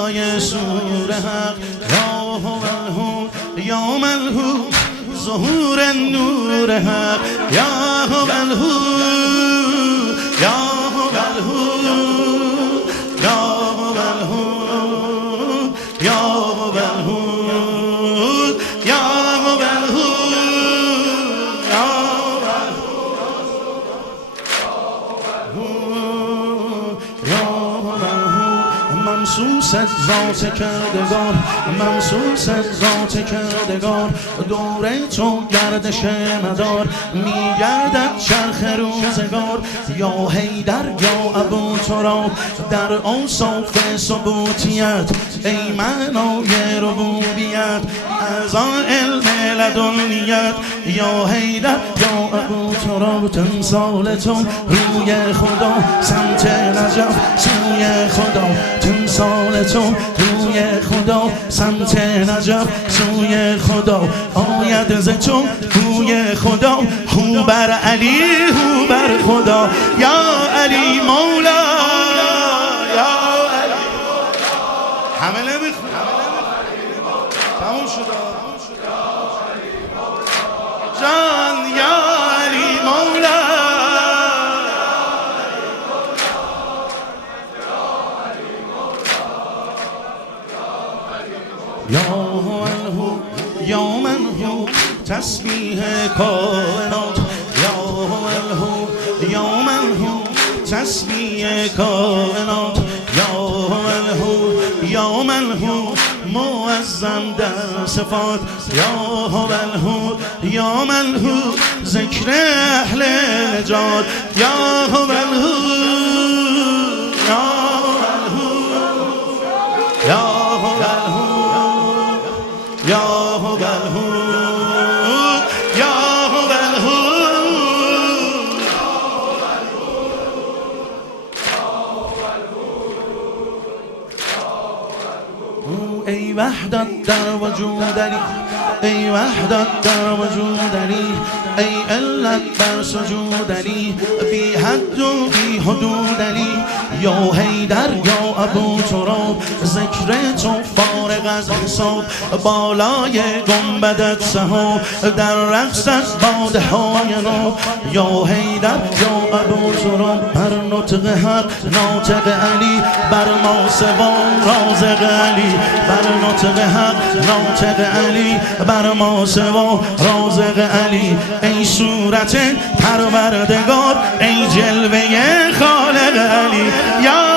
صدای سور حق یا هو الهو یا ملهو ظهور نور حق یا هو الهو یا هو الهو یا هو الهو یا هو الهو یا هو الهو ممسوس از ذات کردگار ممسوس از ذات کردگار دوره تو گردش مدار میگردد چرخ روزگار یا حیدر یا ابو تراب در اوصاف ثبوتیت ای معنای ربوبیت از آن علم لدنیت یا حیدر یا ابو تراب تمثال تو روی خدا سمت نجف سوی خدا تمثال تو روی خدا سمت نجف سوی خدا آید ز تو بوی خدا هو بر علی هو بر خدا یا علی مولا یا علی همه نمیخون تموم شد جان یا علی مولا یا هو الهو یا من هو تسبیح کائنات یا هو الهو یا من هو تسبیح کائنات یا هو الهو یا من هو معظم در صفات یا هو الهو یا من هو ذکر اهل نجات یا هو الهو یا هو الهو یا هو الهو یا هو الهو یا هو الهو ای وحدت در وجود علی ای وحدت در وجود علی ای علت بر سجود علی بی حد و بی حدود علی یا حیدر یا ابو تراب ذکر تو فارغ از حساب بالای گنبدت سحاب در رقص از باده های ناب یا حیدر یا ابو تراب بر نطق حق ناطق علی بر ما سوا رازق علی بر نطق حق ناطق علی بر ما سوا رازق علی ای صورت پروردگار ای جلوه خالق علی یا